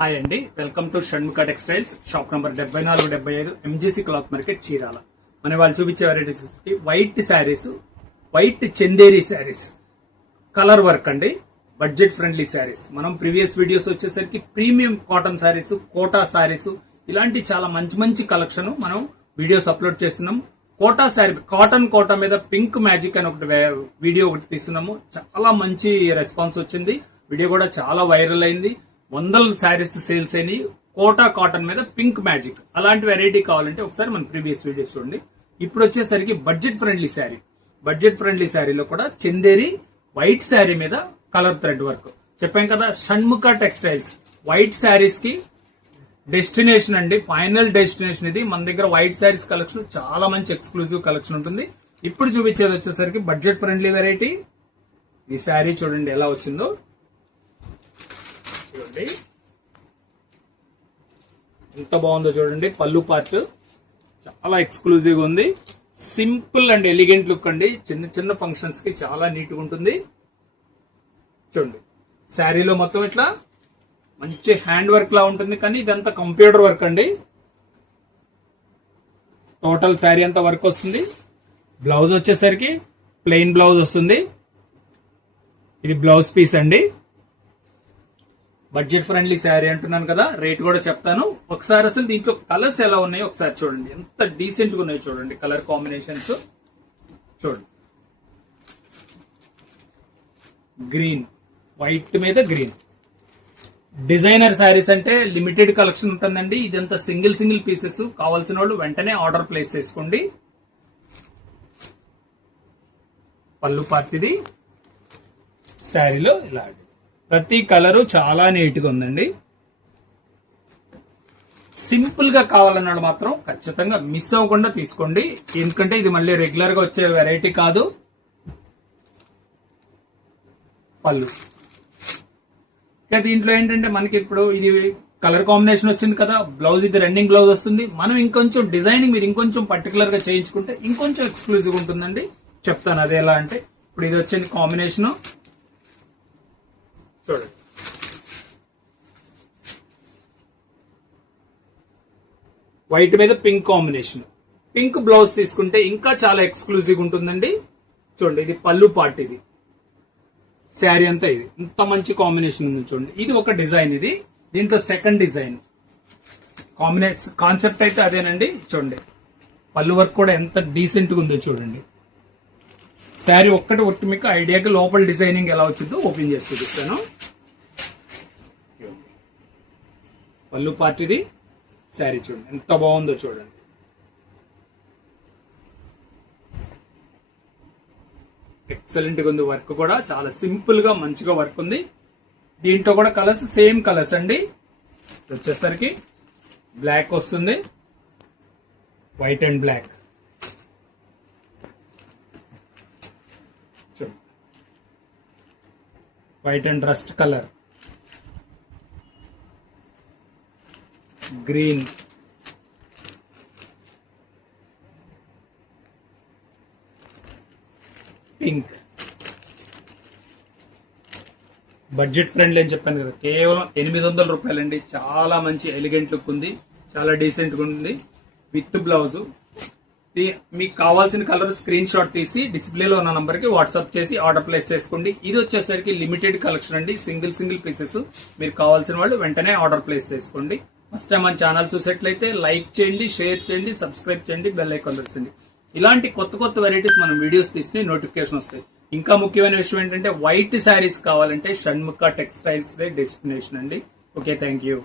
Hi అండి, welcome to Shanmukha textiles. Shop number 7475 MGC cloth market Chirala. మన వాళ్ళు చూపించే varieties white sarees, white Chanderi sarees, colour work అండి, budget friendly sarees. మనం previous videos వచ్చేసరికి premium cotton sarees, Kota sarees, ఇలాంటి చాలా మంచి మంచి కలెక్షన్ మనం వీడియోస్ అప్లోడ్ చేస్తున్నాం. కోటా శారీ, కాటన్ కోటా మీద పింక్ మ్యాజిక్ అని ఒకటి వీడియో ఒకటి తీస్తున్నాము. చాలా మంచి రెస్పాన్స్ వచ్చింది. వీడియో కూడా చాలా వైరల్ అయింది. వందల శారీస్ సేల్స్ అయినాయి. కోటా కాటన్ మీద పింక్ మ్యాజిక్, అలాంటి వెరైటీ కావాలంటే ఒకసారి మన ప్రీవియస్ వీడియోస్ చూడండి. ఇప్పుడు వచ్చేసరికి budget friendly sari, budget friendly శారీలో కూడా చందేరి వైట్ శారీ మీద కలర్ థ్రెడ్ వర్క్. చెప్పాం కదా, షణ్ముఖ టెక్స్టైల్స్ వైట్ శారీస్ కి డెస్టినేషన్ అండి, ఫైనల్ డెస్టినేషన్ ఇది. మన దగ్గర వైట్ శారీస్ కలెక్షన్ చాలా మంచి ఎక్స్క్లూజివ్ కలెక్షన్ ఉంటుంది. ఇప్పుడు చూపించేది వచ్చేసరికి బడ్జెట్ ఫ్రెండ్లీ వెరైటీ. ఈ శారీ చూడండి ఎలా వచ్చిందో, చూడండి ఎంత బాగుందో చూడండి. పళ్ళు పార్ట్ చాలా ఎక్స్క్లూజివ్ గా ఉంది. సింపుల్ అండ్ ఎలిగెంట్ లుక్ అండి. చిన్న చిన్న ఫంక్షన్స్ కి చాలా నీట్ గా ఉంటుంది. చూడండి శారీలో మొత్తం ఇట్లా మంచి హ్యాండ్ వర్క్ లా ఉంటుంది, కానీ ఇదంతా కంప్యూటర్ వర్క్ అండి. టోటల్ శారీ అంతా వర్క్ వస్తుంది. బ్లౌజ్ వచ్చేసరికి ప్లెయిన్ బ్లౌజ్ వస్తుంది. ఇది బ్లౌజ్ పీస్ అండి. బడ్జెట్ ఫ్రెండ్లీ శారీ అంటున్నాను కదా, రేట్ కూడా చెప్తాను. ఒకసారి అసలు దీంట్లో కలర్స్ ఎలా ఉన్నాయో ఒకసారి చూడండి. ఎంత డీసెంట్ గా ఉన్నాయో చూడండి. కలర్ కాంబినేషన్స్ చూడండి. గ్రీన్, వైట్ మీద గ్రీన్. డిజైనర్ శారీస్ అంటే లిమిటెడ్ కలెక్షన్ ఉంటుందండి. ఇదంతా సింగిల్ సింగిల్ పీసెస్. కావాల్సిన వాళ్ళు వెంటనే ఆర్డర్ ప్లేస్ చేసుకోండి. పళ్ళు పార్ట్ ఇది. శారీలో ఇలా ప్రతి కలరు చాలా నీట్ గా ఉందండి. సింపుల్ గా కావాలన్న వాళ్ళు మాత్రం ఖచ్చితంగా మిస్ అవ్వకుండా తీసుకోండి, ఎందుకంటే ఇది మళ్ళీ రెగ్యులర్ గా వచ్చే వెరైటీ కాదు. పళ్ళు ఇక దీంట్లో ఏంటంటే మనకి ఇప్పుడు ఇది కలర్ కాంబినేషన్ వచ్చింది కదా, బ్లౌజ్ ఇది రన్నింగ్ బ్లౌజ్ వస్తుంది. మనం ఇంకొంచెం డిజైనింగ్ మీరు ఇంకొంచెం పర్టికులర్ గా చేయించుకుంటే ఇంకొంచెం ఎక్స్క్లూజివ్ ఉంటుందండి. చెప్తాను అది ఎలా అంటే. ఇప్పుడు ఇది వచ్చింది కాంబినేషన్ చూడండి. వైట్ మీద పింక్ కాంబినేషన్, పింక్ బ్లౌజ్ తీసుకుంటే ఇంకా చాలా ఎక్స్క్లూజివ్ ఉంటుందండి. చూడండి ఇది పళ్ళు పార్ట్, ఇది శారీ అంతా ఇది ఇంత మంచి కాంబినేషన్ ఉంది చూడండి. ఇది ఒక డిజైన్. ఇది దీంట్లో సెకండ్ డిజైన్ కాన్సెప్ట్ అయితే అదేనండి. చూడండి పళ్ళు వర్క్ కూడా ఎంత డీసెంట్ గా ఉందో చూడండి. శారీ ఒక్కటి మీకు ఐడియాకి లోపల డిజైనింగ్ ఎలా వచ్చిందో ఓపెన్ చేసి చూపిస్తాను. పళ్ళు పార్ట్ ఇది. శారీ చూడండి ఎంత బాగుందో చూడండి. ఎక్సలెంట్ గా ఉంది. వర్క్ కూడా చాలా సింపుల్ గా మంచిగా వర్క్ ఉంది. దీంట్లో కూడా కలర్స్ సేమ్ కలర్స్ అండి. వచ్చేసరికి బ్లాక్ వస్తుంది, white and black. White and rust colour, green, pink. Budget friendly అని చెప్పాను కదా, కేవలం 800 రూపాయలండి. చాలా మంచి ఎలిగెంట్ లుక్ ఉంది, చాలా డీసెంట్ గా ఉంది. With blouse. మీకు కావాల్సిన కలర్ స్క్రీన్ షాట్ తీసి డిస్ప్లేలో ఉన్న నంబర్ కి వాట్సాప్ చేసి ఆర్డర్ ప్లేస్ చేసుకోండి. ఇది వచ్చేసరికి లిమిటెడ్ కలెక్షన్ అండి, సింగిల్ పీసెస్. మీరు కావాల్సిన వాళ్ళు వెంటనే ఆర్డర్ ప్లేస్ చేసుకోండి. ఫస్ట్ టైం మన ఛానల్ చూసేట్లయితే లైక్ చేయండి, షేర్ చేయండి, సబ్స్క్రైబ్ చేయండి, బెల్ ఐకాన్ తెరచండి. ఇలాంటి కొత్త వెరైటీస్ మనం వీడియోస్ తీసి నోటిఫికేషన్ వస్తాయి. ఇంకా ముఖ్యమైన విషయం ఏంటంటే వైట్ శారీస్ కావాలంటే షణ్ముఖ టెక్స్టైల్స్ దే డెస్టినేషన్ అండి. Okay, thank you.